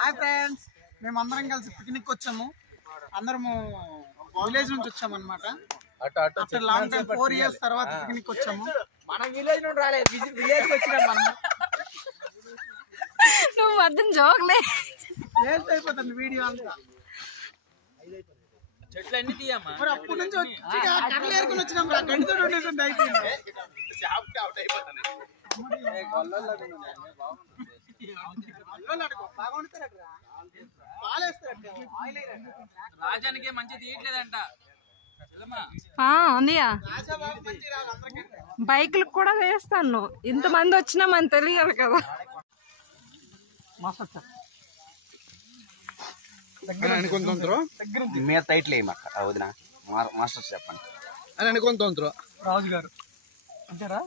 Hi friends, మేమందరం కలిసి picnic వచ్చాము. అందరము విలేజ్ నుంచి వచ్చాము అనమాట. ఆఫ్టర్ లాంగ్ టైం 4 years తర్వాత పిక్నిక్ వచ్చాము. మనం విలేజ్ నుండి రాలేదు, విలేజ్ వచ్చినాం మనం. నువ్వు మధ్య జోక్లే వేస్ట్ అయిపోతుంది వీడియో అంతా. చెట్లు అన్ని తీయమ్మా. మరి అప్పటి నుంచి కర్రలు ఏరుకుని వచ్చినాం. గంటతో ఉండేసింది అయిపోయింది. రాజానికే మంచి తీయట్లేదంట. బైకులు కూడా వేస్తాను. ఇంతమంది వచ్చినా మన తెలియదు కదా. మీద టైట్లు వేయమక్క వదిన మాస్టర్ చెప్పండి అని అనుకుంటారు రాజుగారు అంటారా?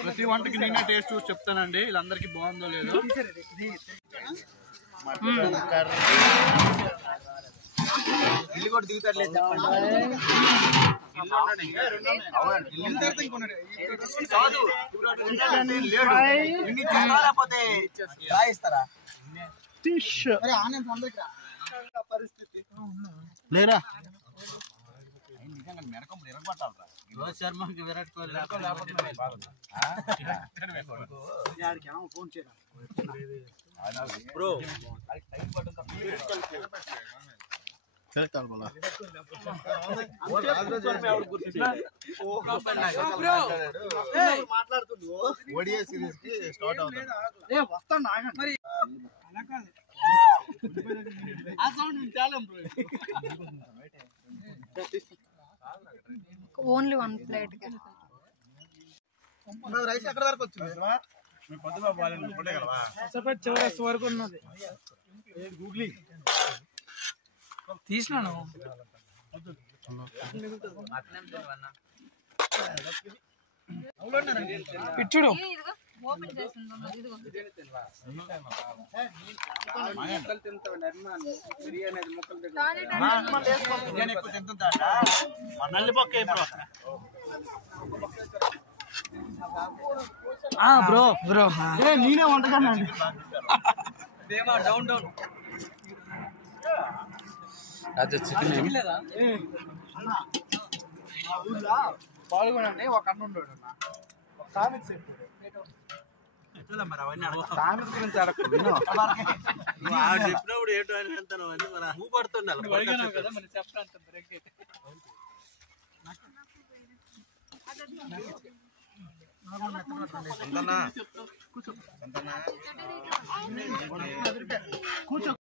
ప్రతి వంటకి నేనే టేస్ట్ చూసి చెప్తానండి, వీళ్ళందరికీ బాగుందో లేదో. ఇల్లు కూడా దిగుతారులేదు చెప్పండి. లేరా మెరకం ఎరగొట్టాలరా. రోహిత్ శర్మకి విరాట్ కోహ్లీ ఫోన్ చేయరా బ్రో. ఓడిఐ సిరీస్ కి స్టార్ట్ అవుతుంది. Only 1 plate. రైస్ ఎక్కడ వరకు వచ్చింది? చివరి వరకు ఉన్నది. తీసినాను. పిచ్చుడు బ్రో బ్రో నేనే వంటగానండి. డౌన్ డౌన్ పాల్గొనండి. ఒక అన్న ఉంటాడు సామిక్స్ మరి అవన్నీ సామిక్స్ గురించి అడగ చెప్పినప్పుడు ఏంటో అని వెళ్తాను అని మన నువ్వు పడుతున్నావు కదా మరి చెప్పాను. కూర్చో.